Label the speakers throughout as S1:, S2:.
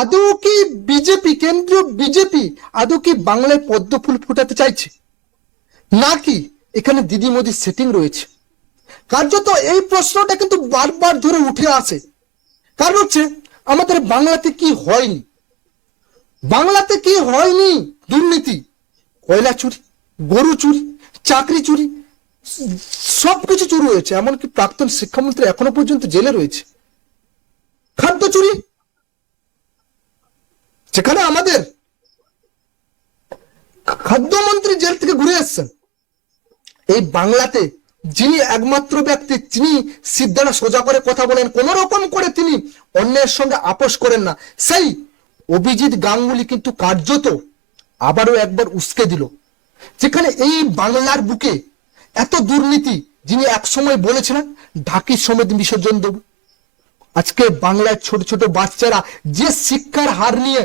S1: আদৌ কি বিজেপি, কেন্দ্রীয় বিজেপি আদৌ কি বাংলায় পদ্ম ফুল ফোটাতে চাইছে? নাকি এখানে দিদি মোদির সেটিং রয়েছে? কার্যত এই প্রশ্নটা কিন্তু বারবার ধরে উঠে আসে। কারণ হচ্ছে, আমাদের বাংলাতে কি হয়নি? বাংলাতে কি হয়নি দুর্নীতি? কয়লা চুরি, গরু চুরি, চাকরি চুরি, সবকিছু চুরি হয়েছে। এমনকি প্রাক্তন শিক্ষামন্ত্রী এখনও পর্যন্ত জেলে রয়েছে। খাদ্য চুরি যেখানে আমাদের খাদ্যমন্ত্রী জেল থেকে ঘুরে এসছেন। এই বাংলাতে যিনি একমাত্র ব্যক্তি, তিনি সিদ্ধারা সোজা করে কথা বলেন কোন রকম করে তিনি অন্যের সঙ্গে আপোষ করেন না। সেই অভিজিৎ গাঙ্গুলি কিন্তু কার্যত আবারও একবার উস্কে দিল। যেখানে এই বাংলার বুকে এত দুর্নীতি যিনি একসময় বলেছিলেন ঢাকির সমেত বিসর্জন দেব। আজকে বাংলার ছোট ছোট বাচ্চারা যে শিক্ষার হার নিয়ে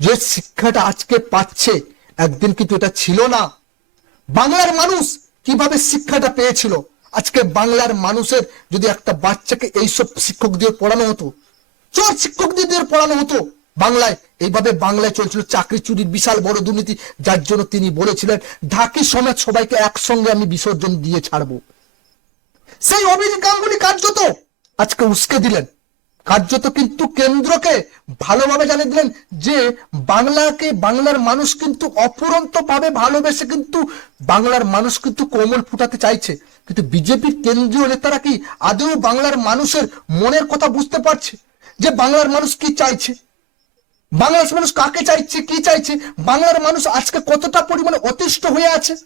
S1: যে শিক্ষাটা আজকে পাচ্ছে, একদিন কিন্তু এটা ছিল না। বাংলার মানুষ কীভাবে শিক্ষাটা পেয়েছিল? আজকে বাংলার মানুষের যদি একটা বাচ্চাকে এইসব শিক্ষক দিয়ে পড়ানো হতো, চোর শিক্ষক দিয়ে পড়ানো হতো, বাংলায়, এইভাবে বাংলায় চলছিল চাকরি চুরির বিশাল বড় দুর্নীতি, যার জন্য তিনি বলেছিলেন, ঢাকি সমেত সবাইকে একসঙ্গে আমি বিসর্জন দিয়ে ছাড়বো। সেই অভিজিৎ গাঙ্গুলি কার্যত আজকে উস্কে দিলেন। কার্যত কিন্তু কেন্দ্রকে ভালোভাবে জানিয়ে দিলেন যে, বাংলাকে, বাংলার মানুষ কিন্তু অফুরন্ত ভাবে ভালোবেসে কিন্তু বাংলার মানুষ কিন্তু কোমল ফুটাতে চাইছে। কিন্তু বিজেপির কেন্দ্রীয় নেতারা কি আদৌ বাংলার মানুষের মনের কথা বুঝতে পারছে? যে বাংলার মানুষ কি চাইছে? বাংলার মানুষ কাকে চাইছে, কি চাইছে? বাংলার মানুষ আজকে কতটা পরিমাণে অতিষ্ঠ হয়ে আছে?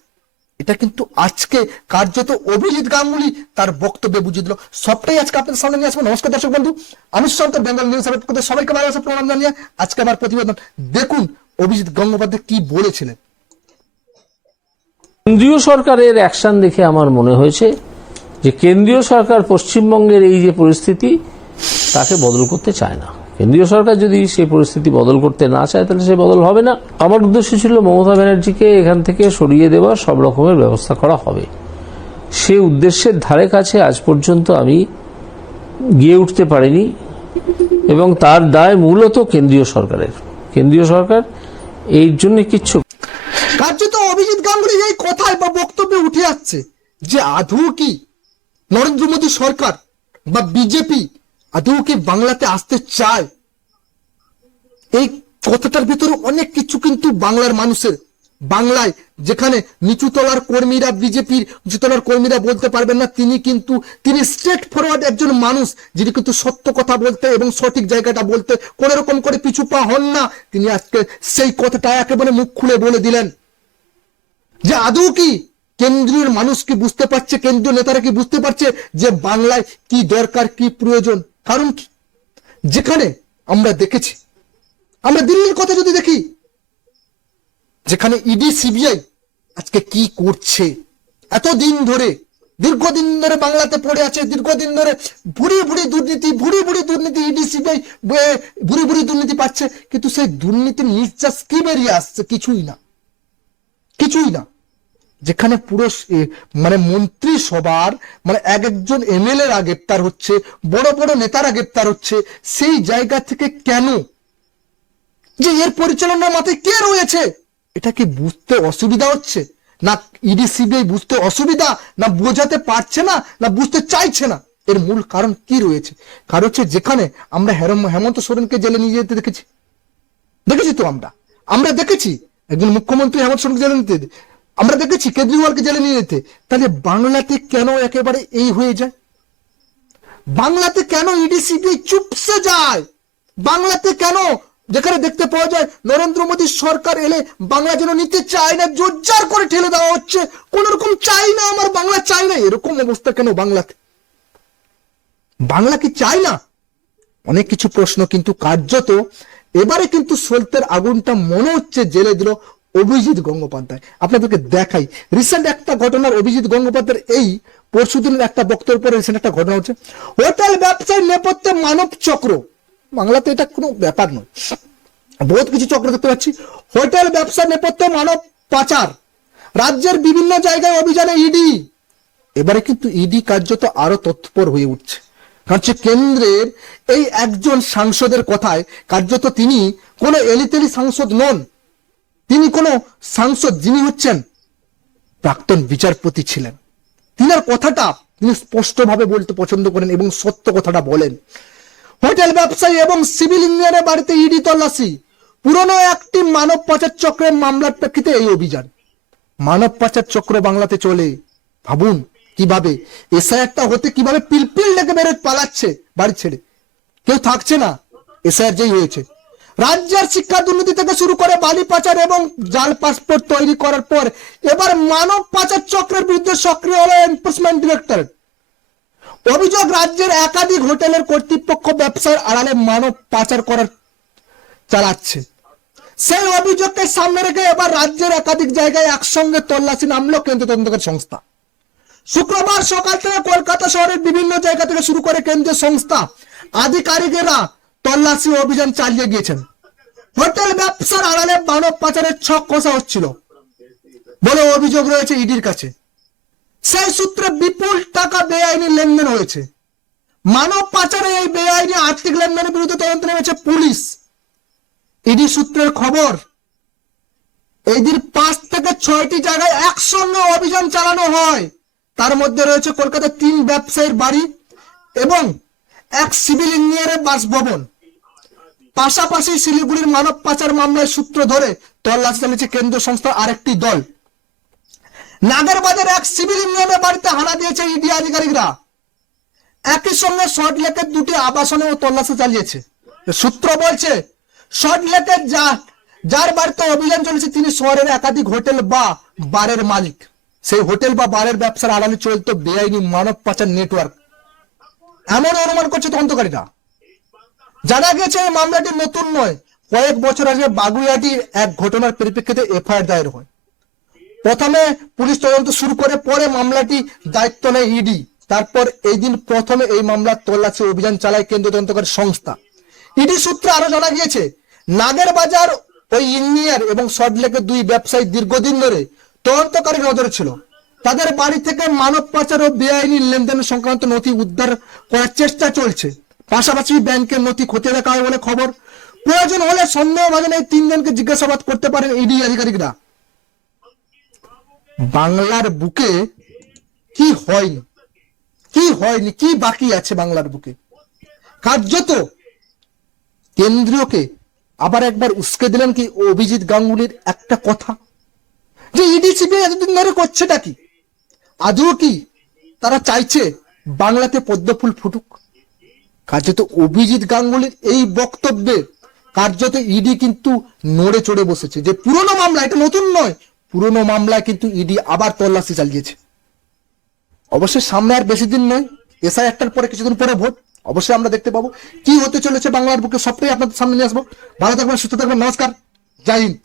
S1: এটা কিন্তু আজকে কার্যত অভিজিৎ গাঙ্গুলি তার বক্তব্যে বুঝিয়ে দিল। সবটাই আজকে আপনাদের সামনে নিয়ে আসব। নমস্কার দর্শক বন্ধু, আমি সুশান্ত, বেঙ্গল নিউজ থেকে সবাইকে ভালোবাসা প্রণাম জানিয়ে আজকে আমার প্রতিবেদন। দেখুন অভিজিৎ গঙ্গোপাধ্যায় কি বলেছিলেন।
S2: কেন্দ্রীয় সরকারের অ্যাকশন দেখে আমার মনে হয়েছে যে কেন্দ্রীয় সরকার পশ্চিমবঙ্গের এই যে পরিস্থিতি, তাকে বদল করতে চায় না। কেন্দ্রীয় সরকার যদি সেই পরিস্থিতি বদল করতে না চায়, তাহলে সে বদল হবে না। আমার উদ্দেশ্য ছিল মমতা ব্যানার্জিকে এখান থেকে সরিয়ে দেওয়া, সব রকমের ব্যবস্থা করা হবে। সে উদ্দেশ্যের ধারে কাছে আজ পর্যন্ত আমি গিয়ে উঠতে পারিনি এবং তার দায় মূলত কেন্দ্রীয় সরকারের। কেন্দ্রীয় সরকার এই জন্য কিচ্ছু
S1: কার্যত অভিজিৎ গাঙ্গুলি এই কথায় বা বক্তব্যে উঠে আসছে যে আদৌ কি নরেন্দ্র মোদী সরকার বা বিজেপি আদৌ কি বাংলাতে আসতে চায়, এই কথাটার ভিতরে অনেক কিছু কিন্তু বাংলার মানুষের। বাংলায় যেখানে নিচুতলার কর্মীরা, বিজেপির নিচুতলার কর্মীরা বলতে পারবেন না, তিনি কিন্তু, তিনি স্ট্রেট ফরওয়ার্ড একজন মানুষ, যিনি কিন্তু সত্য কথা বলতে এবং সঠিক জায়গাটা বলতে কোন রকম করে পিছু পা হন না। তিনি আজকে সেই কথাটা একেবারে মুখ খুলে বলে দিলেন। যে আদৌ কি কেন্দ্রীয় মানুষ কি বুঝতে পারছে, কেন্দ্রীয় নেতারা কি বুঝতে পারছে যে বাংলায় কি দরকার, কি প্রয়োজন? কারণ কি? যেখানে আমরা দেখেছি, আমরা দিল্লির কথা যদি দেখি, যেখানে ইডি সিবিআই আজকে কি করছে? এতদিন ধরে, দীর্ঘদিন ধরে বাংলাতে পড়ে আছে, দীর্ঘদিন ধরে ভুড়ি ভুড়ি দুর্নীতি ভুড়ি ভুড়ি দুর্নীতি ইডি সিবিআই ভুড়ি ভুড়ি দুর্নীতি পাচ্ছে, কিন্তু সেই দুর্নীতির নির্যাস কি বেরিয়ে আসছে? কিছুই না। কিছুই না। যেখানে পুরো মানে মন্ত্রী সবার মানে এক একজন এমএলএ রা গ্রেপ্তার হচ্ছে, বড় বড় নেতারা গ্রেপ্তার হচ্ছে, সেই জায়গা থেকে কেন? যে এর পরিচালনার মাথায় কে রয়েছে? এটা কি বুঝতে অসুবিধা হচ্ছে? না ইডি, সিবিআই বুঝতে অসুবিধা? না বোঝাতে পারছে না? না বুঝতে চাইছে না? এর মূল কারণ কি রয়েছে? কারণ হচ্ছে যেখানে আমরা হেমন্ত সোরেনকে জেলে নিয়ে যেতে দেখেছি। দেখেছি তো আমরা? আমরা দেখেছি। একজন মুখ্যমন্ত্রী হেমন্ত সোরেনকে জেলে নিতে আমরা দেখেছি কেজরিওয়ালকে জেলে নিয়ে যেতে। তাহলে বাংলাতে কেন একেবারে এই হয়ে যায়? বাংলাতে কেন ইডি সিবিআই চুপসে যায়? বাংলাতে কেন যেখানে দেখতে পাওয়া যায় নরেন্দ্র মোদীর সরকার এলে বাংলা যেন নিতে চায় না, জোরজার করে ঠেলে দেওয়া হচ্ছে? কোন রকম চাই না আমার, বাংলা চাই না। এরকম অবস্থা কেন বাংলাতে? বাংলা কি চাই না? অনেক কিছু প্রশ্ন, কিন্তু কার্যত এবারে কিন্তু সলতের আগুনটা মনে হচ্ছে জেলে দিল। অভিজিৎ গঙ্গোপাধ্যায়। আপনাদেরকে দেখাই রিসেন্ট একটা ঘটনার অভিজিৎ গঙ্গোপাধ্যায়ের এই পরশুদিনের একটা বক্তব্যের পরে রিসেন্ট একটা ঘটনা হচ্ছে, হোটেল ব্যবসায় নেপথ্যে মানব চক্র। বাংলাতে এটা কোনো ব্যাপার নয়। বহুত কিছু চক্র দেখতে পাচ্ছি। হোটেল ব্যবসা নেপথ্যে মানব পাচার। রাজ্যের বিভিন্ন জায়গায় অভিযানে ইডি এবারে কিন্তু ইডি কার্যত আরও তৎপর হয়ে উঠছে। কারণ কেন্দ্রের এই একজন সাংসদের কথায় কার্যত তিনি কোনো এলিতেলি সাংসদ নন। তিনি কোনো সাংসদ যিনি হচ্ছেন প্রাক্তন বিচারপতি ছিলেন। তিনার কথাটা তিনি স্পষ্টভাবে বলতে পছন্দ করেন এবং সত্য কথাটা বলেন। হোটেল ব্যবসায়ী এবং সিভিল ইঞ্জিনিয়ারের বাড়িতে ইডি তল্লাশি, পুরনো একটি মানব পাচার চক্রের মামলার প্রেক্ষিতে এই অভিযান। মানব পাচার চক্র বাংলাতে চলে। ভাবুন কীভাবে এসআইআরটা হতে কীভাবে পিলপিল ডেকে বেরোয় পালাচ্ছে বাড়ি ছেড়ে। কেউ থাকছে না, এসআইআর যেই হয়েছে। রাজ্যের শিক্ষা দুর্নীতি থেকে শুরু করে বালি পাচার এবং জাল পাসপোর্ট তৈরি করার পর এবার মানব পাচার চক্রের বিরুদ্ধে সক্রিয় হলো এনফোর্সমেন্ট ডিরেক্টরেট অভিযোগ, রাজ্যের একাধিক হোটেলের কর্তৃপক্ষ ব্যবসার আড়ালে মানব পাচার করার চালাচ্ছে। সেই অভিযোগকে সামনে রেখে এবার রাজ্যের একাধিক জায়গায় একসঙ্গে তল্লাশি নামলো কেন্দ্রীয় তদন্তকারী সংস্থা। শুক্রবার সকাল থেকে কলকাতা শহরের বিভিন্ন জায়গা থেকে শুরু করে কেন্দ্রীয় সংস্থা। আধিকারিকেরা তল্লাশি অভিযান চালিয়ে গিয়েছেন। হোটেল ব্যবসার আড়ালে মানব পাচারের ছক কষা হচ্ছিল বলে অভিযোগ রয়েছে ইডির কাছে। সেই সূত্রে বিপুল টাকা বেআইনি লেনদেন হয়েছে। মানব পাচারে এই বেআইনি আর্থিক লেনদেনের বিরুদ্ধে তদন্ত নেমেছে পুলিশ। ইডি সূত্রের খবর এই দিন পাঁচ থেকে ছয়টি জায়গায় একসঙ্গে অভিযান চালানো হয়। তার মধ্যে রয়েছে কলকাতার তিন ব্যবসায়ীর বাড়ি এবং এক সিভিল ইঞ্জিনিয়ারের বাসভবন পাশাপাশি শিলিগুড়ির মানব পাচার মামলায় সূত্র ধরে তল্লাশি চালিয়েছে কেন্দ্রীয় সংস্থার আরেকটি দল। নাগেরবাজার এক সিভিল ইঞ্জিনিয়ারের বাড়িতে হানা দিয়েছে ইডি আধিকারিকরা। একই সঙ্গে শর্ট লেকের দুটি আবাসনেও তল্লাশি চালিয়েছে। সূত্র বলছে শর্ট লেকের যা, যার বাড়িতে অভিযান চলেছে তিনি শহরের একাধিক হোটেল বা বারের মালিক। সেই হোটেল বা বারের ব্যবসার আড়ালে চলতো বেআইনি মানব পাচার নেটওয়ার্ক। এমন অনুমান করছে তদন্তকারীরা জানা গেছে এই মামলাটি নতুন নয়, কয়েক বছর আগে বাগুইয়াটির এক ঘটনার পরিপ্রেক্ষিতে এফআইআর দায়ের হয়। প্রথমে পুলিশ তদন্ত শুরু করে পরে মামলাটি দায়িত্ব নেয় ইডি। তারপর এই দিন প্রথমে এই মামলার তল্লাশি অভিযান চালায় কেন্দ্রীয় তদন্তকারী সংস্থা। ইডি সূত্রে আরও জানা গিয়েছে নাগের বাজার ওই ইঞ্জিনিয়ার এবং সল্টলেকের দুই ব্যবসায়ী দীর্ঘদিন ধরে তদন্তকারী নজরে ছিল। তাদের বাড়ি থেকে মানব পাচার ও বেআইনি লেনদেন সংক্রান্ত নথি উদ্ধার করার চেষ্টা চলছে। পাশাপাশি ব্যাংকের নথি খতিয়ে দেখা হয় বলে খবর। প্রয়োজন হলে সন্দেহভাজন এই তিনজনকে জিজ্ঞাসাবাদ করতে পারেন ইডি আধিকারিকরা। বাংলার বুকে কি হয়নি? কি হয়নি? কি বাকি আছে বাংলার বুকে? কার্যত কেন্দ্রীয়কে আবার একবার উস্কে দিলেন কি অভিজিৎ গাঙ্গুলির একটা কথা? যে ইডি, সিবিআই এতদিন ধরে করছেটা কি? আদৌ কি তারা চাইছে বাংলাতে পদ্মফুল ফুটুক? কার্যত অভিজিৎ গাঙ্গুলির এই বক্তব্যে কার্যত ইডি কিন্তু নড়ে চড়ে বসেছে। যে পুরনো মামলা, এটা নতুন নয়, পুরনো মামলায় কিন্তু ইডি আবার তল্লাশি চালিয়েছে। অবশ্যই সামনে আর বেশি দিন নয়, এসআই একটার পরে কিছুদিন পরে ভোট, অবশ্যই আমরা দেখতে পাবো। কি হতে চলেছে বাংলার বুকে সবটাই আপনাদের সামনে নিয়ে আসব। ভালো থাকবেন, সুস্থ থাকবেন, নমস্কার, জয় হিন্দ।